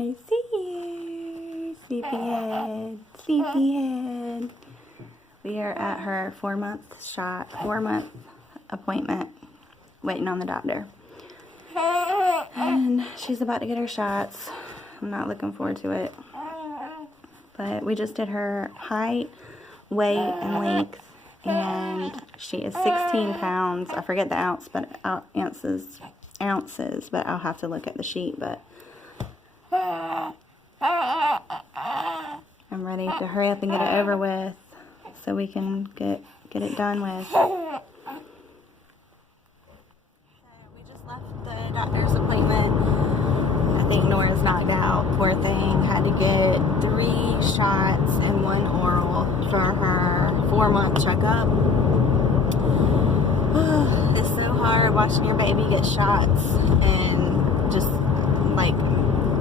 I see you, sleepyhead, sleepyhead. We are at her 4-month appointment, waiting on the doctor. And she's about to get her shots. I'm not looking forward to it. But we just did her height, weight, and length. And she is 16 pounds. I forget the ounces, but I'll have to look at the sheet. But I'm ready to hurry up and get it over with so we can get it done with. So we just left the doctor's appointment. I think Nora's knocked out. Poor thing. Had to get 3 shots and 1 oral for her 4-month checkup. It's so hard watching your baby get shots and just like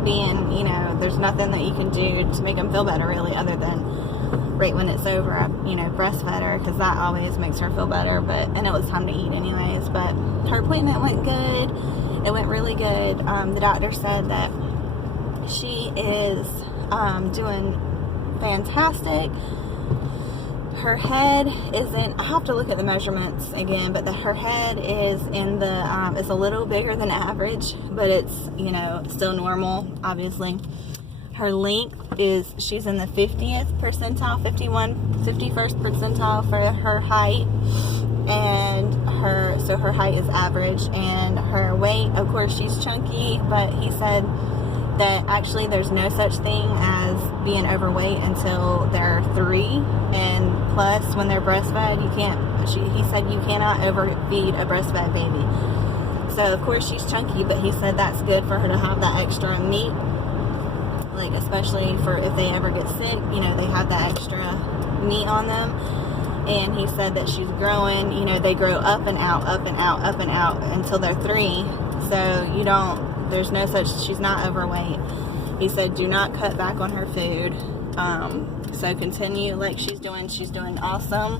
being, there's nothing that you can do to make them feel better really, other than right when it's over, breastfeed her, because that always makes her feel better. And it was time to eat anyways. But her appointment went good. It went really good. The doctor said that she is doing fantastic. Her head isn't, I have to look at the measurements again, but her head is in the, is a little bigger than average, but it's, still normal, obviously. Her length is, she's in the 50th percentile, 51st percentile for her height. And her height is average. And her weight, of course, she's chunky, but he said that actually there's no such thing as being overweight until they're 3, and plus when they're breastfed, he said you cannot overfeed a breastfed baby. So of course she's chunky, but he said that's good for her to have that extra meat, like especially for if they ever get sick, they have that extra meat on them. And he said that she's growing, they grow up and out, up and out, up and out until they're 3. So there's no such, she's not overweight. He said do not cut back on her food. So continue like she's doing awesome.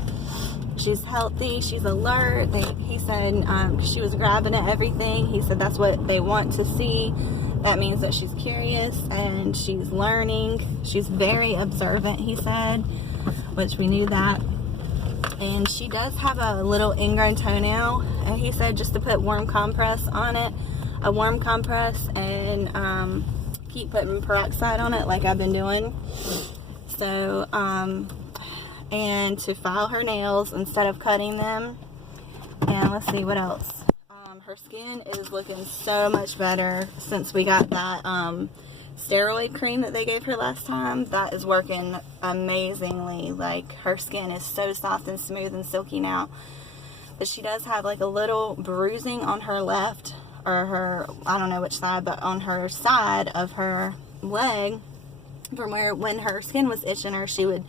She's healthy, she's alert. He said she was grabbing at everything. He said that's what they want to see. That means that she's curious and she's learning. She's very observant, he said, which we knew that. And she does have a little ingrown toenail, and he said just to put warm compress on it, a warm compress, and keep putting peroxide on it like I've been doing. So and to file her nails instead of cutting them. And let's see what else. Her skin is looking so much better since we got that steroid cream that they gave her last time. That is working amazingly. Like, her skin is so soft and smooth and silky now. But she does have like a little bruising on her left, or her, I don't know which side, but on her side of her leg, from where when her skin was itching her, she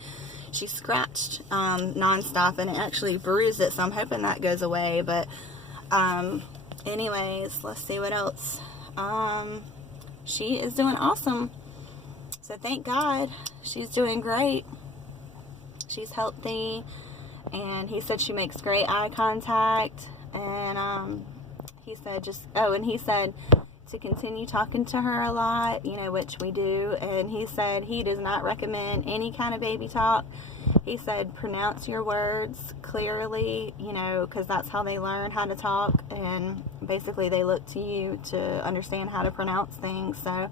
scratched nonstop, and it actually bruised it. So I'm hoping that goes away. But anyways, let's see what else. She is doing awesome. So thank God, she's doing great. She's healthy, and he said she makes great eye contact. And he said he said to continue talking to her a lot, which we do. And he said he does not recommend any kind of baby talk. He said pronounce your words clearly, because that's how they learn how to talk, and basically they look to you to understand how to pronounce things. So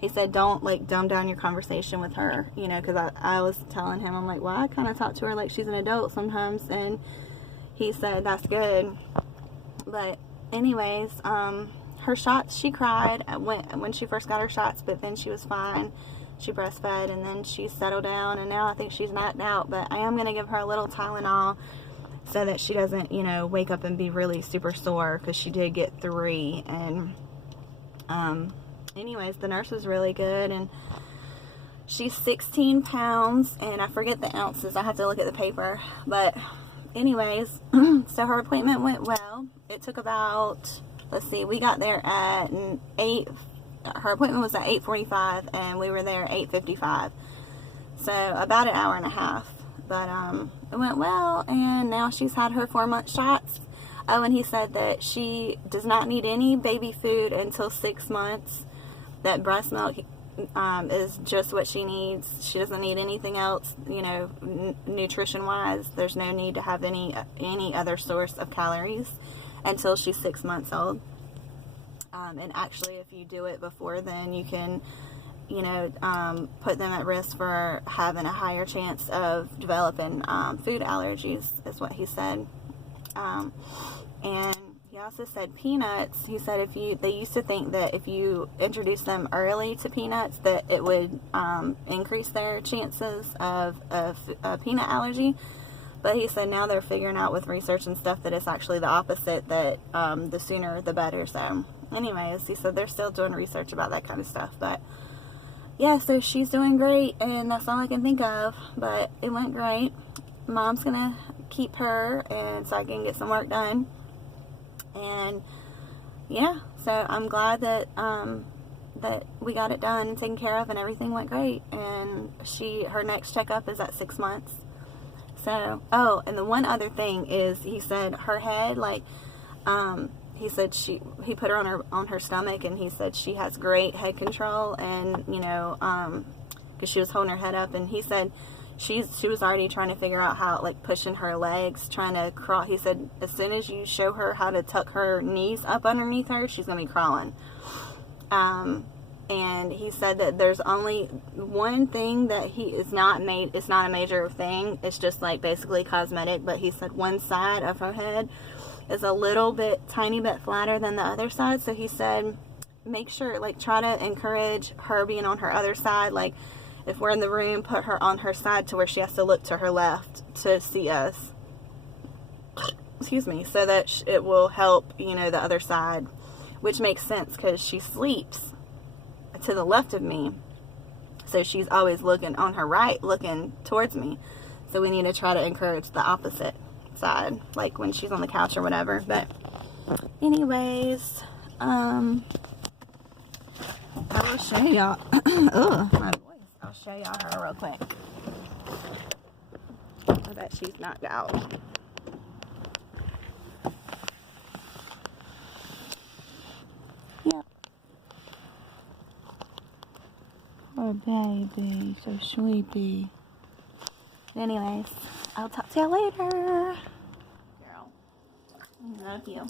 he said don't like dumb down your conversation with her, because I was telling him, I'm like, well, I kind of talk to her like she's an adult sometimes. And he said that's good. But anyways, her shots, she cried when she first got her shots, but then she was fine. She breastfed, and then she settled down, and now I think she's knocked out. But I am going to give her a little Tylenol so that she doesn't, wake up and be really super sore, because she did get 3. And anyways, the nurse was really good, and she's 16 pounds, and I forget the ounces. I have to look at the paper. But anyways, so her appointment went well. It took about, let's see, we got there at 8. Her appointment was at 8:45, and we were there at 8:55. So about an hour and a half. But it went well, and now she's had her 4-month shots. Oh, and he said that she does not need any baby food until 6 months. That breast milk is just what she needs. She doesn't need anything else, you know, nutrition wise. There's no need to have any other source of calories until she's 6 months old. And actually, if you do it before then, you can, you know, put them at risk for having a higher chance of developing food allergies, is what he said. And he also said peanuts. He said they used to think that if you introduce them early to peanuts, that it would increase their chances of a peanut allergy. But he said now they're figuring out with research and stuff that it's actually the opposite, that the sooner the better. So anyways, he said they're still doing research about that kind of stuff. But yeah, so she's doing great, and that's all I can think of. But it went great. Mom's gonna keep her, and so I can get some work done. And yeah, so I'm glad that that we got it done and taken care of, and everything went great. And her next checkup is at 6 months. So, oh, and the one other thing is, he said her head, like, he said he put her on her stomach, and he said she has great head control, and, you know, because she was holding her head up, and he said she was already trying to figure out how, like, pushing her legs, trying to crawl. He said as soon as you show her how to tuck her knees up underneath her, she's going to be crawling. And he said that there's only one thing that it's not a major thing. It's just like basically cosmetic. But he said one side of her head is a little bit, tiny bit flatter than the other side. So he said, make sure, like, try to encourage her being on her other side. Like, if we're in the room, put her on her side to where she has to look to her left to see us. Excuse me. So that it will help, you know, the other side, which makes sense because she sleeps to the left of me, so she's always looking on her right, looking towards me. So we need to try to encourage the opposite side, like when she's on the couch or whatever. But anyways, I will show y'all ugh, my voice. I'll show y'all her real quick. I bet she's knocked out. Yep. Poor baby, so sleepy. Anyways, I'll talk to you later. Girl, love you.